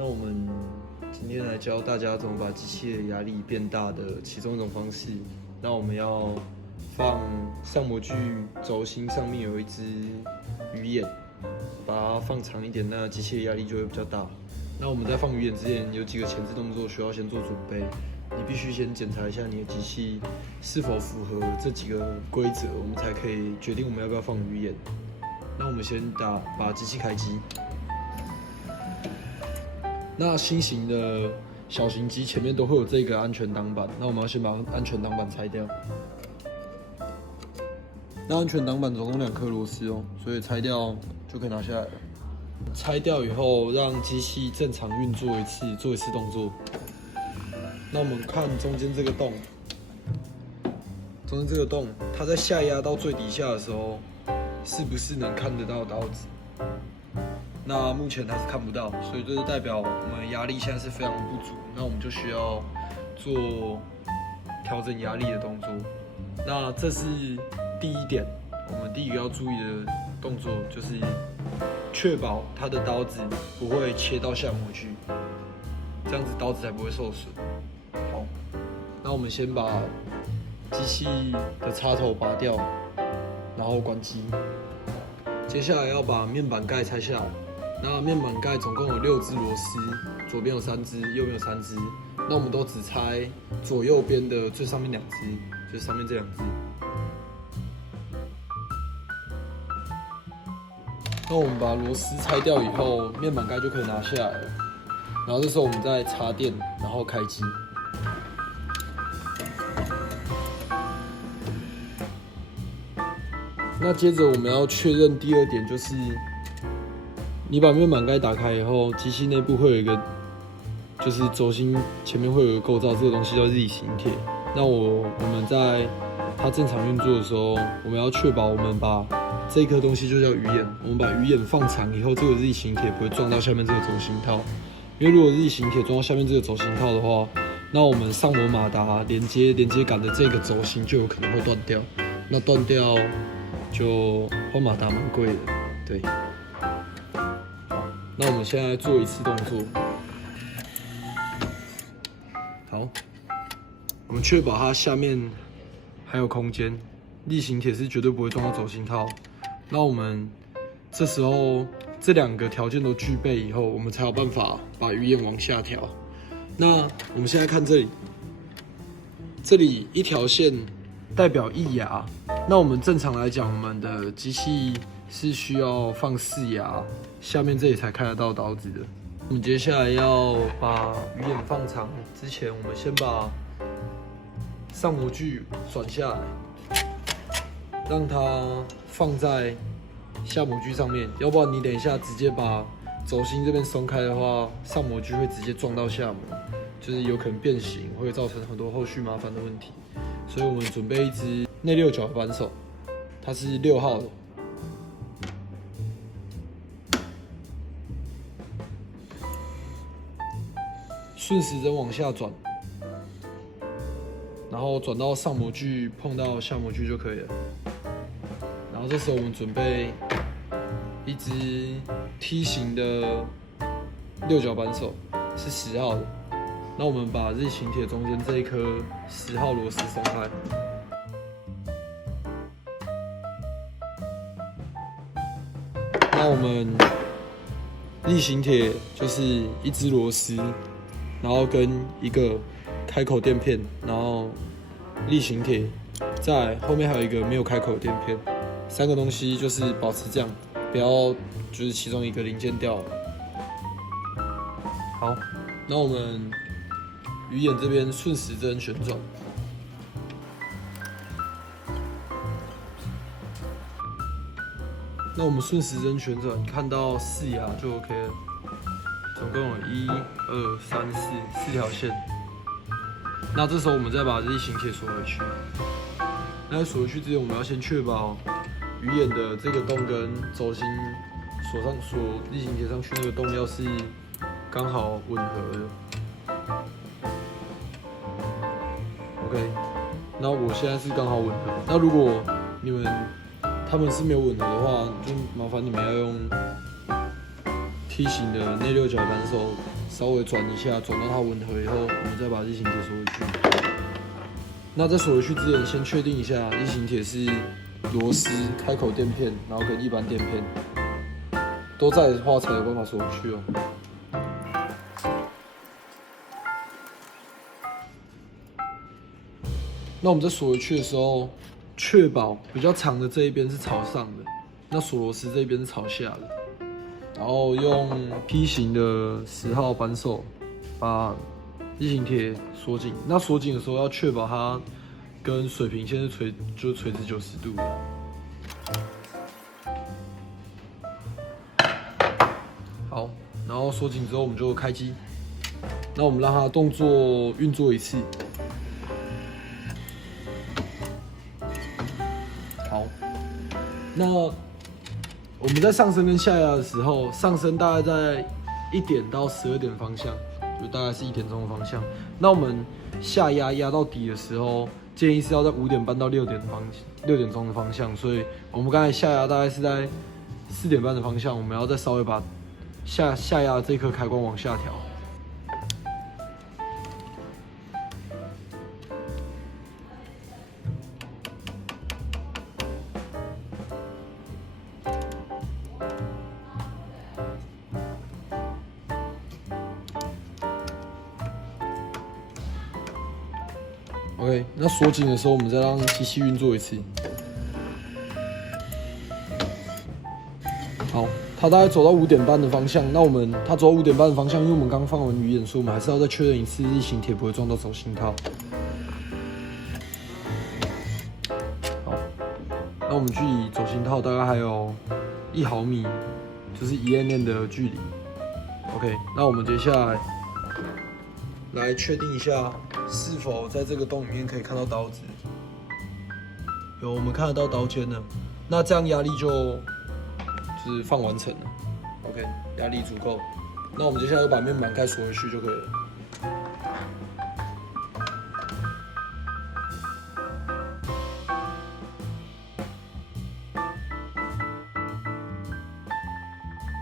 那我们今天来教大家怎么把机器的压力变大的其中一种方式。那我们要放上模具轴心上面有一只鱼眼，把它放长一点，那机器的压力就会比较大。那我们在放鱼眼之前，有几个前置动作需要先做准备。你必须先检查一下你的机器是否符合这几个规则，我们才可以决定我们要不要放鱼眼。那我们先把机器开机。那新型的小型机前面都会有这个安全挡板，那我们要先把安全挡板拆掉。那安全挡板总共2颗螺丝哦，所以拆掉就可以拿下来了。拆掉以后，让机器正常运作做一次动作。那我们看中间这个洞，它在下压到最底下的时候，是不是能看得到刀子？那目前它是看不到，所以这就代表我们压力现在是非常不足。那我们就需要做调整压力的动作。那这是第一点，我们第一个要注意的动作就是确保它的刀子不会切到下模具，这样子刀子才不会受损。好，那我们先把机器的插头拔掉，然后关机。接下来要把面板盖拆下来。那面板盖总共有6只螺丝，左边有3只，右边有3只。那我们都只拆左右边的最上面2只，就是上面这2只。那我们把螺丝拆掉以后，面板盖就可以拿下来了。然后这时候我们再插电，然后开机。那接着我们要确认第2点，就是你把面板盖打开以后，机器内部会有一个，就是轴心前面会有一个构造，这个东西叫日型铁。那我们在它正常运作的时候，我们要确保我们把这颗东西就叫鱼眼，我们把鱼眼放长以后，这个日型铁不会撞到下面这个轴心套。因为如果日型铁撞到下面这个轴心套的话，那我们上模马达连接杆的这个轴心就有可能会断掉。那断掉就换马达蛮贵的，对。那我们现在做一次动作。好，我们确保它下面还有空间，日型铁是绝对不会撞到轴心套。那我们这时候这2个条件都具备以后，我们才有办法把鱼眼往下调。那我们现在看这里，这里一条线代表1牙。那我们正常来讲，我们的机器是需要放4牙，下面这里才看得到刀子的。我们接下来要把鱼眼放长之前，我们先把上模具转下来，让它放在下模具上面，要不然你等一下直接把轴心这边松开的话，上模具会直接撞到下模，就是有可能变形，会造成很多后续麻烦的问题。所以我们准备一支内6角的扳手，它是6号的。顺时针往下转，然后转到上模具碰到下模具就可以了。然后这时候我们准备一支梯形的6角扳手，是10号的。那我们把日型铁中间这一颗10号螺丝松开。那我们日型铁就是1只螺丝，然后跟一个开口垫片，然后日型铁，在后面还有一个没有开口的垫片，3个东西就是保持这样，不要就是其中一个零件掉了。好，那我们鱼眼这边顺时针旋转，那我们顺时针旋转，看到4牙就 OK 了。总共有1、2、3、4条线。那这时候我们再把日型铁锁回去。那在锁回去之前，我们要先确保鱼眼的这个洞跟轴心锁日型铁上去那个洞要是刚好吻合的。OK， 那我现在是刚好吻合。那如果他们是没有吻合的话，就麻烦你们要用梯形的内六角扳手稍微转一下，转到它吻合以后，我们再把日行铁锁回去。那在锁回去之前，先确定一下日行铁是螺丝、开口垫片，然后跟一般垫片都在的话，才有办法锁回去哦。那我们在锁回去的时候，确保比较长的这一边是朝上的，那锁螺丝这一边是朝下的。然后用 P 型的10号扳手把日行铁锁紧。那锁紧的时候要确保它跟水平线是垂直90度的。好，然后锁紧之后我们就开机。那我们让它动作运作一次。好，那我们在上升跟下压的时候，上升大概在1点到12点方向，就大概是1点钟的方向。那我们下压压到底的时候，建议是要在5点半到6点钟的方向。所以我们刚才下压大概是在4点半的方向，我们要再稍微把下压这颗开关往下调。OK， 那锁紧的时候，我们再让机器运作一次。好，它大概走到5点半的方向。那它走到5点半的方向，因为我们刚放完鱼眼，所以我们还是要再确认一次日行铁不会撞到走心套。好，那我们距离走心套大概还有1毫米，就是1mm的距离。OK， 那我们接下来确定一下是否在这个洞里面可以看到刀子。有，我们看得到刀尖了。那这样压力就是放完成了。OK， 压力足够。那我们接下来就把面板盖锁回去就可以了。